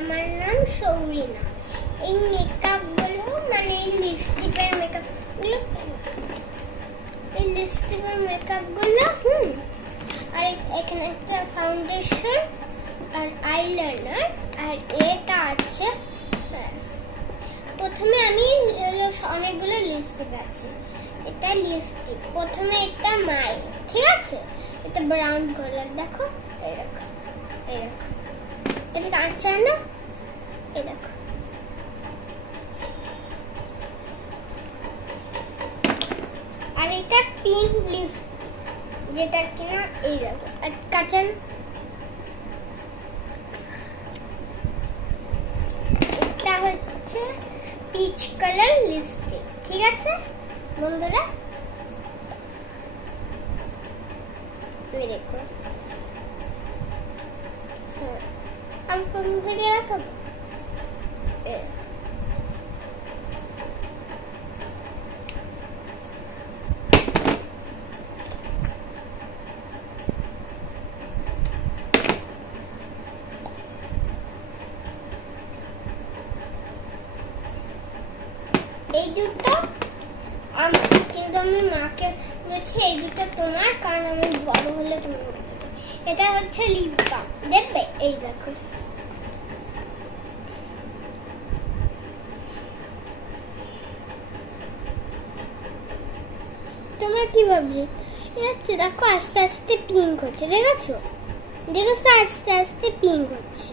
আমার নাম সৌরিনা। এই মেকআপগুলো মানে লিপস্টিকের মেকআপগুলো আর এখানে একটা ফাউন্ডেশন আর আইলাইনার আর এটা আছে। প্রথমে আমি অনেকগুলো লিপস্টিক আছে। এটা লিপস্টিক প্রথমে একটা মাই, ঠিক আছে? এটা ব্রাউন কালার, দেখো এই দেখো এটা কাঁচা না, এই দেখো। আর এটা পিঙ্ক লিপস্টিক যেটা কিনা এই দেখো, আর কাঁচা না। এটা হচ্ছে পিচ কালার লিপস্টিক, ঠিক আছে বন্ধুরা? দেখো আমি প্রথম থেকে রাখবো। এই দুটো আমি কিন্তু আমি মাকে বলেছি এই দুটো তোমার, কারণ আমি বড় হলে তুমি করতে দেবে। এটা হচ্ছে লিপ বাম, দেখবে? এই দেখো তোমরা কি ভাবছো? হচ্ছে দেখো আস্তে আস্তে পিঙ্ক হচ্ছে, দেখেছো? আস্তে আস্তে পিঙ্ক হচ্ছে।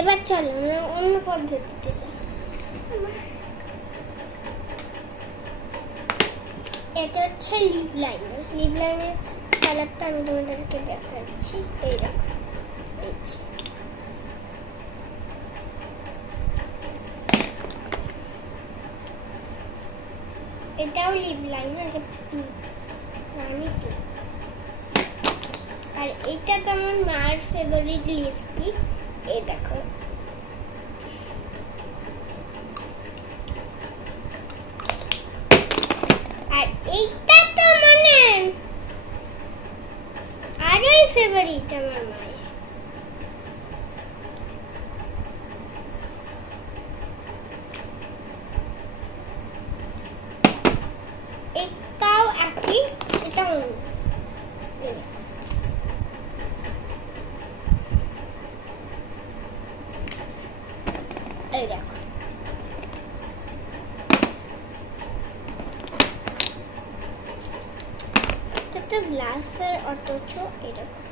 এবার চলো আমরা অন্য পদ্ধতিতে যাই। এটা হচ্ছে লিপ লাইনার কালারটা আমি তোমাদেরকে দেখাচ্ছি। এই দেখো এটাও লিপ লাইনার, আর এইটা তো আমার মার ফেভারিট লিপস্টিক। এই দেখো আর এইটা তো মানে আরোই ফেভারিট আমার মায়ের। এটাও একই, এটাও এই দেখো তো গ্লাসের অথচ এরকম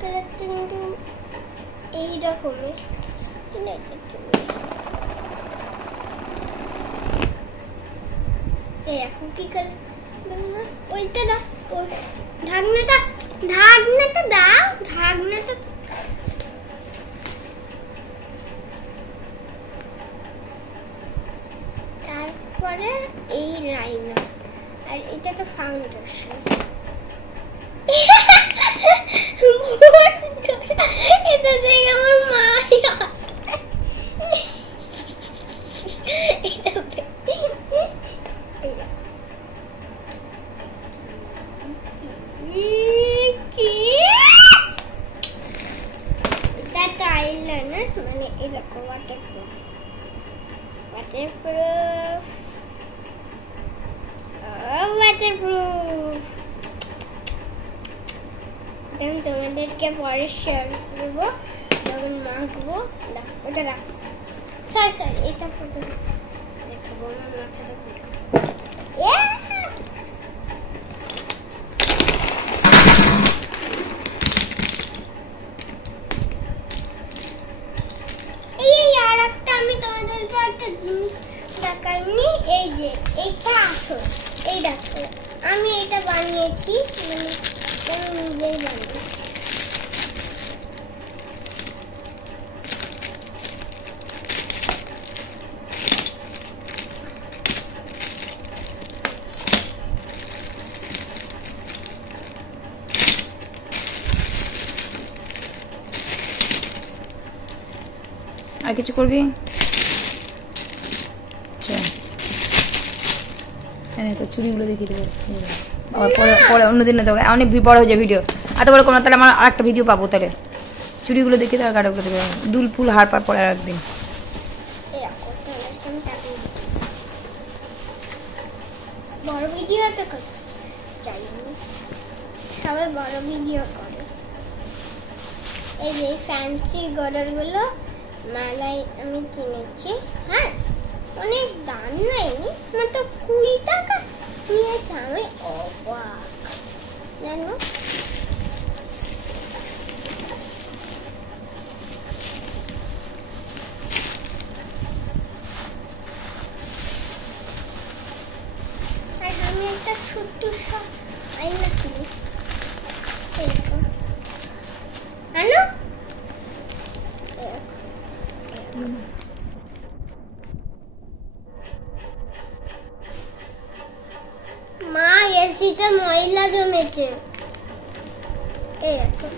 কালারটা কিন্তু এই রকমের। এরকম কি কালার? ওইটা দাও, ঢাকনাটা দাও, ঢাকনাটা। তারপরে এই লাইনার, আর এটা তো ফাউন্ডেশন। এটা দেখে আমার মা আইলাইনার মানে এরকম ওয়াটারপ্রুফ। আমি তোমাদেরকে পরে শেয়ার করবো যখন মাখবো। ওটা রাখ, সরি এটা প্রথমে দেখাবো আমার মাথাটা খুলে। আর একটা আমি তোমাদেরকে একটা জিনিস দেখাইনি, এই যে এইটা আসল। এই দেখো আমি এটা বানিয়েছি, মানে আমি নিজেই বানিয়েছি। আর কিছু করবি? আচ্ছা হ্যাঁ তো চুড়িগুলো দেখিয়ে দেবো, পরে অন্যদিন অনেক বড় হয়ে যায় ভিডিও। এত বড় কোনো, তাহলে আমার আরেকটা ভিডিও পাবো তাহলে। চুড়িগুলো দেখে দাও আর গাড়াগুলো দেখে দাও। দুল ফুল হার পার পরে আর একদিন। এরকম তাহলে আমি তাকিয়ে দিচ্ছি। বড় ভিডিও তো করতে চাই আমি। সবাই বড় ভিডিও করে। এই যে ফ্যান্সি গডারগুলো মেলায় আমি কিনেছি। হ্যাঁ, অনেক দাম নেয়নি, মাত্র 20 টাকা নিয়েছে। আমি অবাক জানো। আর আমি একটা ছোট্ট আয়না কিনি এরকম, জানো। মা, এসিতে ময়লা জমেছে। এরকম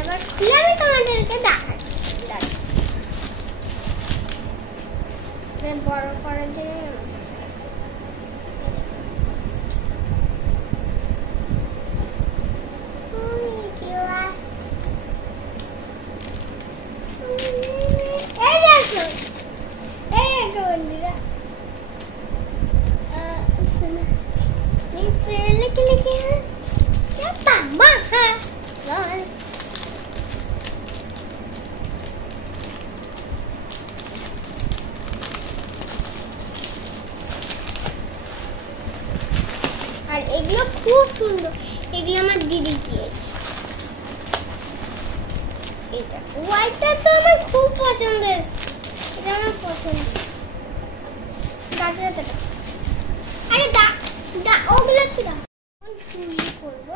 এবার খুলে আমি তোমাদেরকে দেখাচ্ছি। বড় করার জন্য আর এগুলো খুব সুন্দর। এগুলো আমার দিদি দিয়েছে। এটা হোয়াইটটা তো আমার খুব পছন্দের। এটা আমার পছন্দ। আরে দা ওগুলো কি দা চুরি করবো।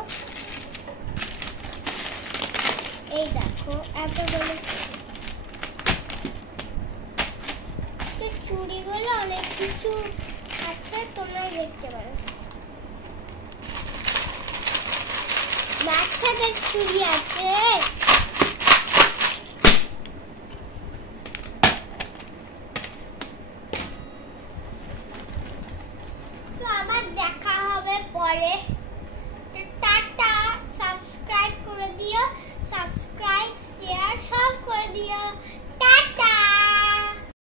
এই দেখো এতগুলো চুড়িগুলো, অনেক কিছু আছে, তোমরা দেখতে পারো। বাচ্চাদের চুড়ি আছে। তো আবার দেখা হবে পরে।